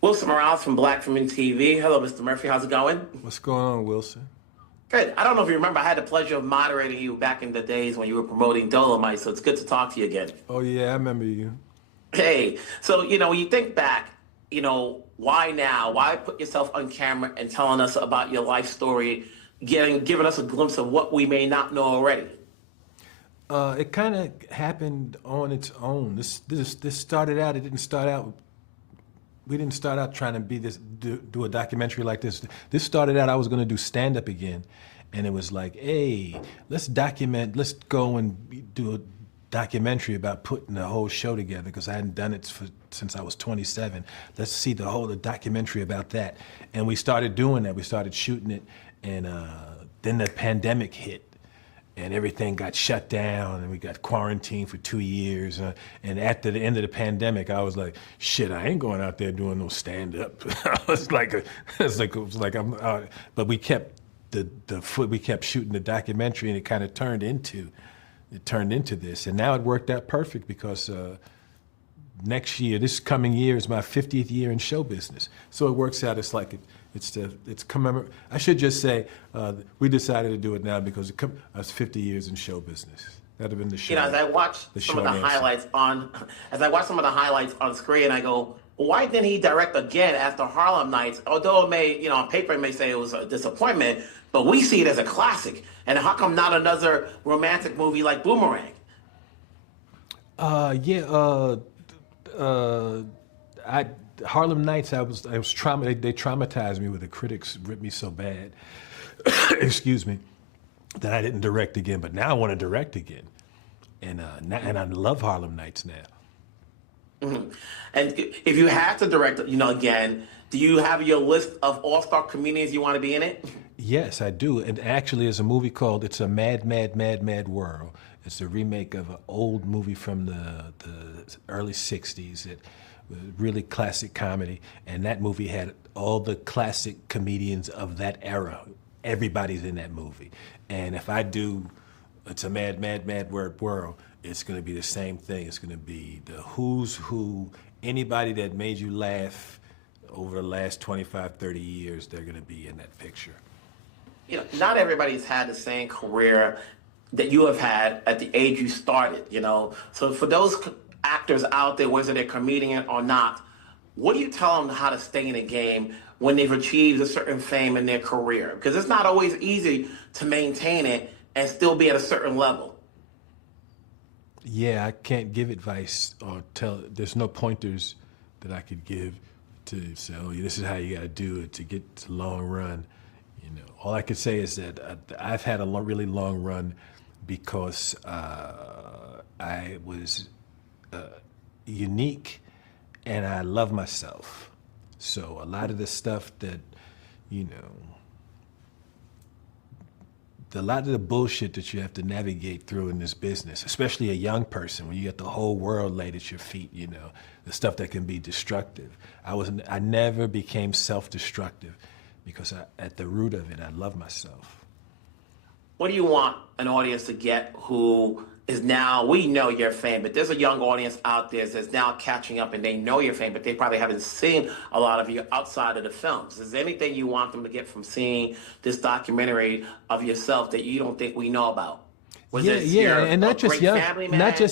Wilson Morales from Black Women TV. Hello, Mr. Murphy. How's it going? What's going on, Wilson? Good. I don't know if you remember, I had the pleasure of moderating you back in the days when you were promoting Dolomite, so it's good to talk to you again. Oh yeah, I remember you. Hey, so, when you think back, why now? Why put yourself on camera and telling us about your life story, giving us a glimpse of what we may not know already? It kind of happened on its own. This started out. It didn't start out. We didn't start out trying to be do a documentary like this. This started out. I was going to do stand up again, and it was like, hey, let's document. Let's go and do a documentary about putting the whole show together because I hadn't done it since I was 27. Let's see the documentary about that, and we started doing that. We started shooting it, and then the pandemic hit. And everything got shut down, and we got quarantined for 2 years. And after the end of the pandemic, I was like, "Shit, I ain't going out there doing no stand-up." But we kept we kept shooting the documentary, and it kind of turned into this. And now it worked out perfect because next year, this coming year, is my 50th year in show business. So it works out. I should just say we decided to do it now because it's 50 years in show business. That'd have been the show. As I watched some of the highlights on screen, I go, well, why didn't he direct again after Harlem Nights? Although it may, on paper, it may say it was a disappointment, but we see it as a classic. And how come not another romantic movie like Boomerang? Harlem Nights, I was they traumatized me with the critics ripped me so bad, excuse me, that I didn't direct again. But now I want to direct again, and I love Harlem Nights now. Mm-hmm. And if you had to direct, again, do you have your list of all-star comedians you want to be in it? Yes, I do. And actually, there's a movie called "It's a Mad, Mad, Mad, Mad World." It's a remake of an old movie from the early '60s. Really classic comedy, and that movie had all the classic comedians of that era. Everybody's in that movie. And if I do It's a Mad, Mad, Mad World, it's going to be the same thing. It's going to be the who's who, anybody that made you laugh over the last 25, 30 years, they're going to be in that picture. Not everybody's had the same career that you have had at the age you started, So for those actors out there, whether they're comedian or not, what do you tell them how to stay in the game when they've achieved a certain fame in their career? Because it's not always easy to maintain it and still be at a certain level. Yeah, I can't give advice or there's no pointers that I could give to say, oh, this is how you got to do it to get to long run. All I could say is that I've had a really long run because I was unique, and I love myself. So a lot of the stuff that, a lot of the bullshit that you have to navigate through in this business, especially a young person, when you get the whole world laid at your feet, the stuff that can be destructive. I never became self-destructive because at the root of it, I love myself. What do you want an audience to get who is now, we know your fame, but there's a young audience out there that's now catching up and they know your fame, but they probably haven't seen a lot of you outside of the films. Is there anything you want them to get from seing this documentary of yourself that you don't think we know about? And not just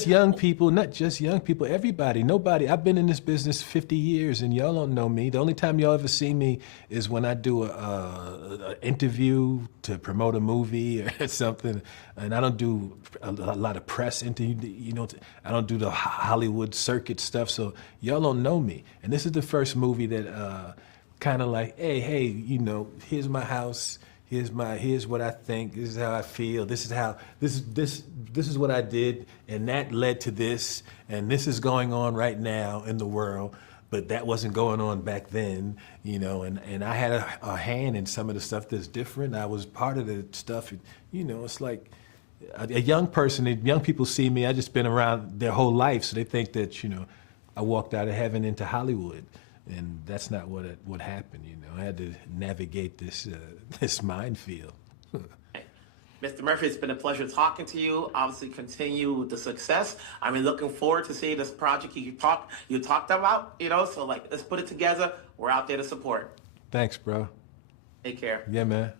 young people, everybody, nobody. I've been in this business 50 years and y'all don't know me. The only time y'all ever see me is when I do a interview to promote a movie or something, and I don't do a lot of press interview, I don't do the Hollywood circuit stuff, so y'all don't know me. And this is the first movie that kind of like, hey, here's my house. Here's what I think. This is how I feel. This is what I did, and that led to this, and this is going on right now in the world, but that wasn't going on back then, And I had a hand in some of the stuff that's different. I was part of the stuff. It's like a young person. Young people see me. I just been around their whole life, so they think that I walked out of heaven into Hollywood. And that's not what happened, I had to navigate this minefield. Mr. Murphy, it's been a pleasure talking to you. Obviously, continue with the success. I mean, looking forward to seeing this project you talked about. So like, let's put it together. We're out there to support. Thanks, bro. Take care. Yeah, man.